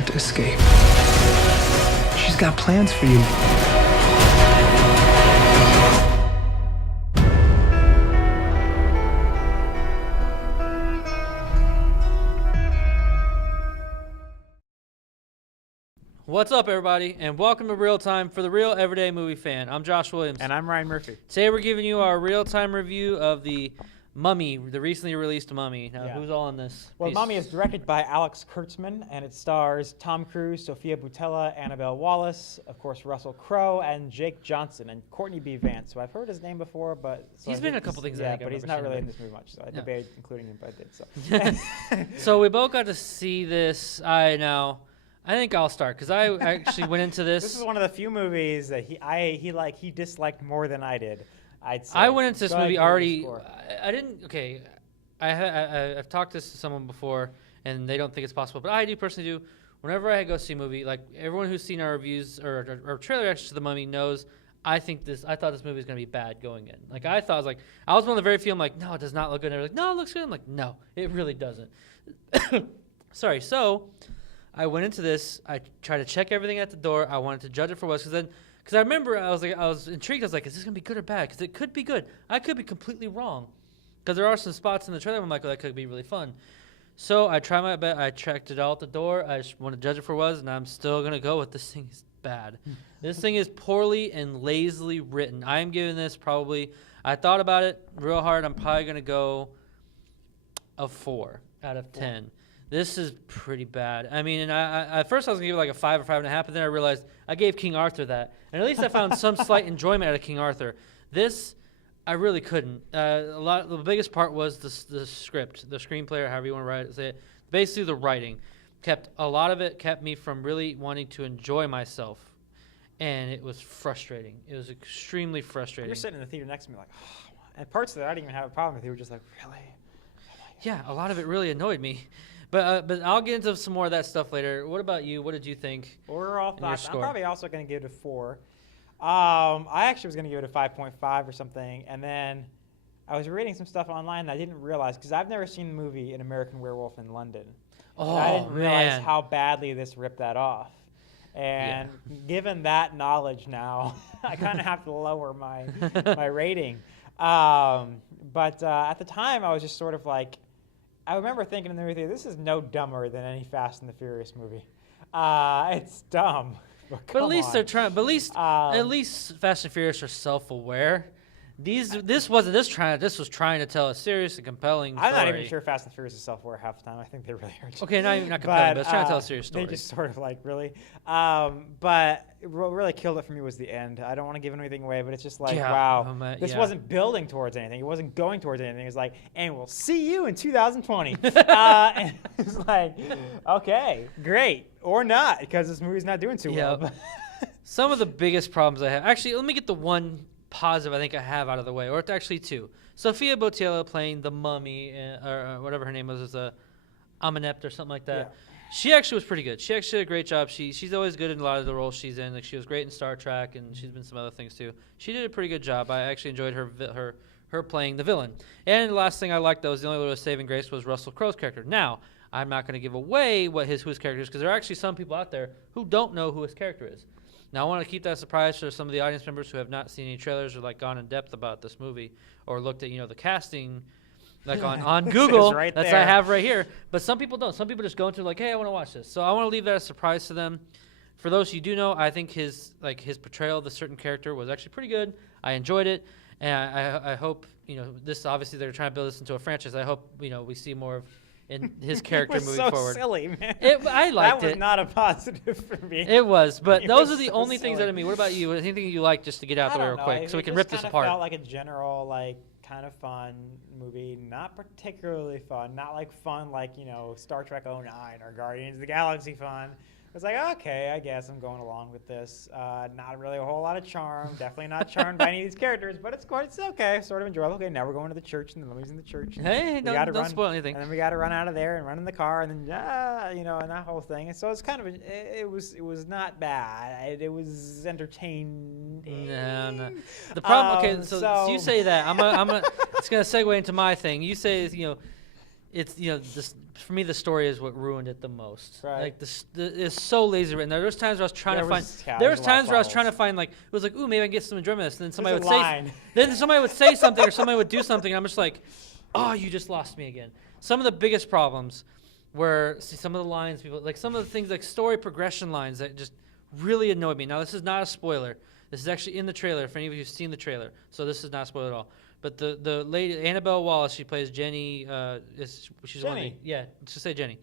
can't escape. She's got plans for you. What's up, everybody, and welcome to Real Time for the Real Everyday Movie Fan. I'm Josh Williams. And I'm Ryan Murphy. Today we're giving you our real-time review of the Mummy, the recently released Mummy. Now, who's all in this? Well, Mummy is directed by Alex Kurtzman, and it stars Tom Cruise, Sofia Boutella, Annabelle Wallis, of course, Russell Crowe, and Jake Johnson, and Courtney B. Vance, who I've heard his name before, but... So he's been in a couple things. Yeah, but he's not really in this movie much, so I debated including him, but I did, so... So we both got to see this. I think I'll start because I actually went into this. This is one of the few movies that he disliked more than I did. I'd say. I went into this movie already. I didn't. Okay, I've talked this to someone before, and they don't think it's possible, but I do personally do. Whenever I go see a movie, like everyone who's seen our reviews or trailer reactions to The Mummy knows, I thought this movie was gonna be bad going in. Like I was one of the very few. I'm like, no, it does not look good. And they're like, no, it looks good. I'm like, no, it really doesn't. Sorry. So I went into this. I tried to check everything at the door. I wanted to judge it for what, because I remember I was intrigued. I was like, is this gonna be good or bad? Because it could be good. I could be completely wrong, because there are some spots in the trailer where I'm like, oh, that could be really fun. So I tried my best. I checked it out at the door. I just want to judge it for what it was, and I'm still gonna go with this thing is bad. This thing is poorly and lazily written. I am giving this probably. I thought about it real hard. I'm probably gonna go a 4 out of 10. This is pretty bad. I mean, and I at first I was gonna give it like a 5 or 5.5, but then I realized I gave King Arthur that, and at least I found some slight enjoyment out of King Arthur. This, I really couldn't. The biggest part was the script, the screenplay, or however you want to say it. Basically, the writing a lot of it kept me from really wanting to enjoy myself, and it was frustrating. It was extremely frustrating. You're sitting in the theater next to me like, oh, and parts of it I didn't even have a problem with. You were just like, really? Yeah, a lot of it really annoyed me. But I'll get into some more of that stuff later. What about you? What did you think? Overall thoughts. I'm probably also going to give it a 4. I actually was going to give it a 5.5 or something, and then I was reading some stuff online that I didn't realize, because I've never seen the movie An American Werewolf in London. Oh, and I didn't realize how badly this ripped that off. And given that knowledge now, I kind of have to lower my rating. But at the time, I was just sort of like, I remember thinking in the movie, this is no dumber than any Fast and the Furious movie. It's dumb, but at least they're trying. But at least Fast and Furious are self-aware. This was trying to tell a serious and compelling story. I'm not even sure Fast and Furious is self-aware half the time. I think they really are. Okay, not compelling, but it's trying to tell a serious story. They just sort of like really. But what really killed it for me was the end. I don't want to give anything away, but it's just like, wow, this wasn't building towards anything. It wasn't going towards anything. It was like, and we'll see you in 2020. And it's like, okay, great, or not, because this movie's not doing too well. Some of the biggest problems I have. Actually, let me get the one positive I think I have out of the way, or it's actually 2. Sofia Boutella playing the Mummy, or whatever her name was Ahmanet or something like that. Yeah. She actually was pretty good. She actually did a great job. She's always good in a lot of the roles she's in. Like, she was great in Star Trek, and she's been some other things too. She did a pretty good job. I actually enjoyed her playing the villain. And the last thing I liked, though, was the only little saving grace was Russell Crowe's character. Now, I'm not going to give away who his character is, because there are actually some people out there who don't know who his character is. Now, I want to keep that a surprise for some of the audience members who have not seen any trailers or like gone in depth about this movie, or looked at the casting like on Google. Right that's there. I have right here. But some people don't. Some people just go into like, hey, I want to watch this. So I want to leave that a surprise to them. For those you do know, I think his portrayal of the certain character was actually pretty good. I enjoyed it, and I hope this. Obviously, they're trying to build this into a franchise. I hope we see more of in his character moving so forward. Silly, man. I liked it. That was not a positive for me. It was, but those are the so only things that I mean. What about you? Anything you like, just to get out the way real quick, so we can rip this apart? It felt like a general, kind of fun movie. Not particularly fun. Not like fun like Star Trek 09 or Guardians of the Galaxy fun. It was like, okay, I guess I'm going along with this. Not really a whole lot of charm. Definitely not charmed by any of these characters, but it's okay. Sort of enjoyable. Okay, now we're going to the church, and the mummy's in the church. Hey, don't spoil anything. And then we got to run out of there and run in the car, and then and that whole thing. And so it's kind of it was not bad. It was entertaining. No. The problem. Okay, so you say that. I'm a. It's gonna segue into my thing. You say it's this for me, the story is what ruined it the most. Right. Like it's so lazy written. There's times where I was trying to find. There There was was a lot of times where I was plot trying to holes. find like it was like, ooh, maybe I can get some enjoyment of this. And then somebody There's would a say, line. then somebody would say something or somebody would do something. And I'm just like, oh, you just lost me again. Some of the biggest problems were some of the lines people like some of the things like story progression lines that just really annoyed me. Now this is not a spoiler. This is actually in the trailer. For any of you who've seen the trailer, so this is not a spoiler at all. But the lady Annabelle Wallis, she plays Jenny. She's one of the, Jenny. yeah, just say Jenny.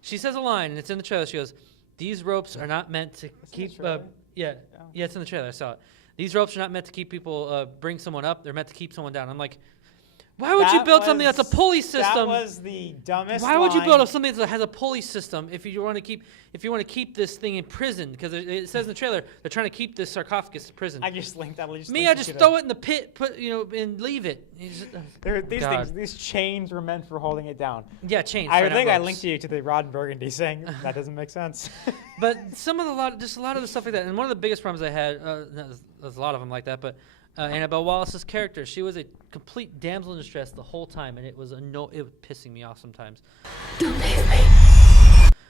She says a line, and it's in the trailer. She goes, "These ropes are not meant to in the keep." trailer? Yeah, Oh. yeah, it's in the trailer. I saw it. These ropes are not meant to keep people bring someone up. They're meant to keep someone down. I'm like, why would you That build something that's a was- pulley system? That was the dumbest. Why would you line. build up something that has a pulley system if you want to keep this thing in prison? Because it says in the trailer they're trying to keep this sarcophagus in prison. I just linked that. I just throw it in the pit, and leave it. These Things, these chains were meant for holding it down. Yeah, chains. I sorry, not think I ropes. linked you to the Rod and Burgundy saying that doesn't make sense. But a lot of the stuff like that. And one of the biggest problems I had, there's a lot of them like that, but Annabelle Wallis's character, she was a complete damsel in distress the whole time, and it was pissing me off sometimes. Don't leave me.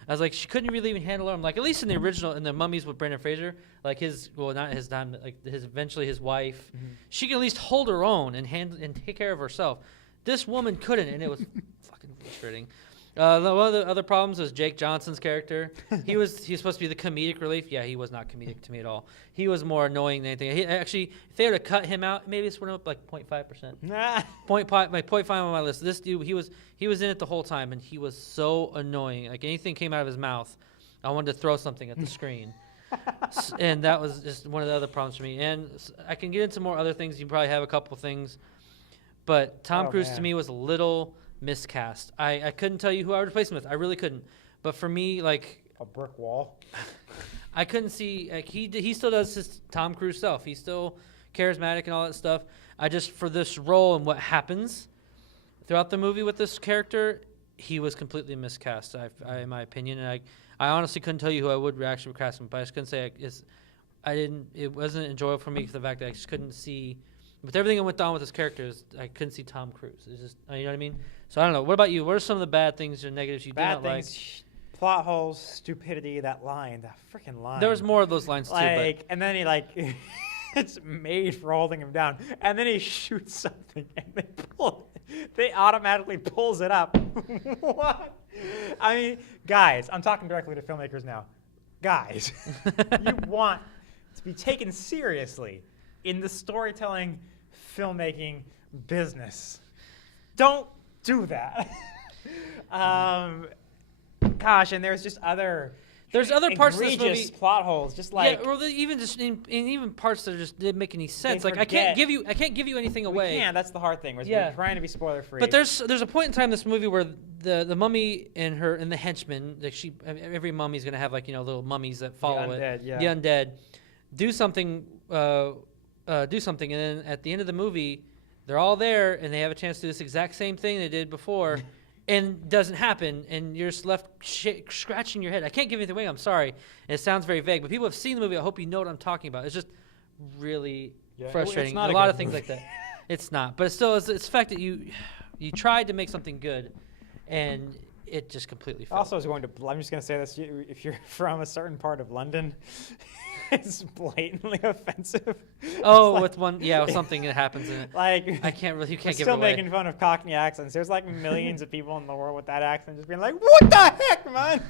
I was like, she couldn't really even handle her. I'm like, at least in the original, in the Mummies with Brendan Fraser, like not his time, like eventually his wife, she can at least hold her own and take care of herself. This woman couldn't, and it was fucking frustrating. One of the other problems was Jake Johnson's character. He was supposed to be the comedic relief. Yeah, he was not comedic to me at all. He was more annoying than anything. He, actually, if they were to cut him out, maybe this went up like 0.5%. Nah. 0.5 on my list. This dude, he was in it the whole time, and he was so annoying. Like anything came out of his mouth, I wanted to throw something at the screen. And that was just one of the other problems for me. And I can get into more other things. You probably have a couple things, but Tom Oh, Cruise to man. me was a little miscast. I couldn't tell you who I would replace him with. I really couldn't. But for me, like A brick wall. I couldn't see like he still does his Tom Cruise self. He's still charismatic and all that stuff. I just for this role and what happens throughout the movie with this character, he was completely miscast. In my opinion, and I honestly couldn't tell you who I would actually recast him, but I just couldn't say it wasn't enjoyable for me for the fact that I just couldn't see. With everything that went on with his characters, I couldn't see Tom Cruise. It's just, you know what I mean? So I don't know. What about you? What are some of the bad things or negatives you did Bad not like? things, plot holes, stupidity. That freaking line. There was more of those lines too, like, and then he it's made for holding him down, and then he shoots something, and they automatically pulls it up. What? I mean, guys, I'm talking directly to filmmakers now. Guys, you want to be taken seriously in the storytelling, filmmaking business. Don't do that. Gosh, and there's just There's other parts of this egregious movie. plot holes, just like Yeah, or even just in even parts that just didn't make any sense. Like I forget. can't give you anything away. we can't. That's the hard thing. We're trying to be spoiler free. But there's a point in time in this movie where the mummy and the henchman, like every mummy's gonna have like little mummies that follow undead, it. yeah. The undead do something, and then at the end of the movie, they're all there and they have a chance to do this exact same thing they did before, and doesn't happen, and you're just left scratching your head. I can't give anything away. I'm sorry. And it sounds very vague, but people have seen the movie. I hope you know what I'm talking about. It's just really frustrating. it's not a a lot good of things movie. like that. It's not, but it's still it's the fact that you tried to make something good, and it just completely failed. also, I'm just going to say this: if you're from a certain part of London, it's blatantly offensive. Oh, It's with with something that happens in it. like I can't really, you we're can't give it still away. making fun of Cockney accents. There's like millions of people in the world with that accent, just being like, "What the heck, man?"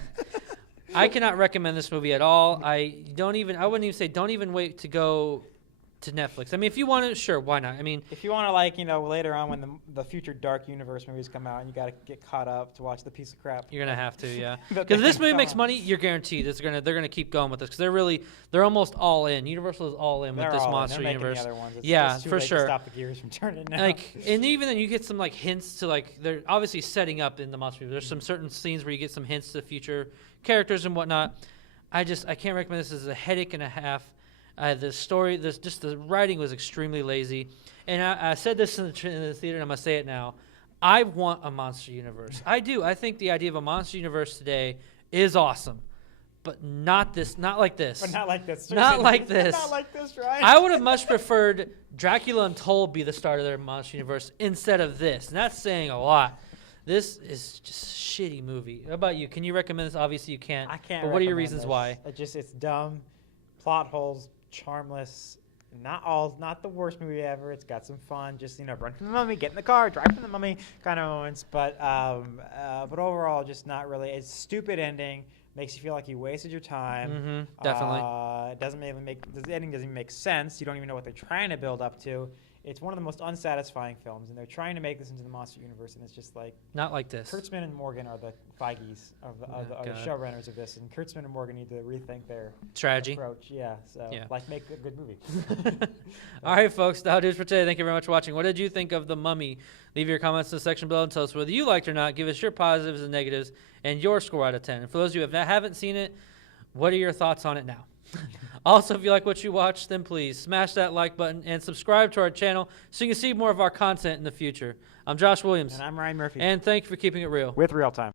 I cannot recommend this movie at all. I wouldn't even say don't even wait to go to Netflix. I mean, if you want to, sure, why not? I mean, If you want to, later on when the future Dark Universe movies come out, and you got to get caught up to watch the piece of crap. you're gonna have to, yeah. That Because they this can movie come makes out. money, you're guaranteed they're gonna keep going with this because they're almost all in. Universal is all in with They're this all in. monster They're making universe. The other ones. It's too for late sure. To stop the gears from turning now. And even then you get some hints to they're obviously setting up in the monster movie. There's some certain scenes where you get some hints to future characters and whatnot. I can't recommend this. As a headache and a half. The writing was extremely lazy, and I said this in the theater, and I'm gonna say it now. I want a monster universe. I do. I think the idea of a monster universe today is awesome, but not like this. But not like this. Not like this. Not like this, right? I would have much preferred Dracula Untold be the start of their monster universe instead of this, and that's saying a lot. This is just a shitty movie. How about you? Can you recommend this? Obviously, you can't. I can't. But what are your recommend reasons this. why? It's dumb, plot holes, charmless. Not the worst movie ever. It's got some fun. Just run from the mummy, get in the car, drive from the mummy kind of moments. But overall, just not really. It's a stupid ending. Makes you feel like you wasted your time. Definitely. It doesn't even the ending doesn't even make sense. You don't even know what they're trying to build up to. It's one of the most unsatisfying films, and they're trying to make this into the monster universe, and it's just like not like this. Kurtzman and Morgan are the Feiges of the showrunners of this, and Kurtzman and Morgan need to rethink their strategy approach. Yeah, so like make a good movie. All right, folks, that'll do it for today. Thank you very much for watching. What did you think of The Mummy? Leave your comments in the section below and tell us whether you liked it or not. Give us your positives and negatives and your score out of 10. And for those of you who haven't seen it, what are your thoughts on it now? Also, if you like what you watch, then please smash that like button and subscribe to our channel so you can see more of our content in the future. I'm Josh Williams. And I'm Ryan Murphy. And thank you for keeping it real. With ReelTime.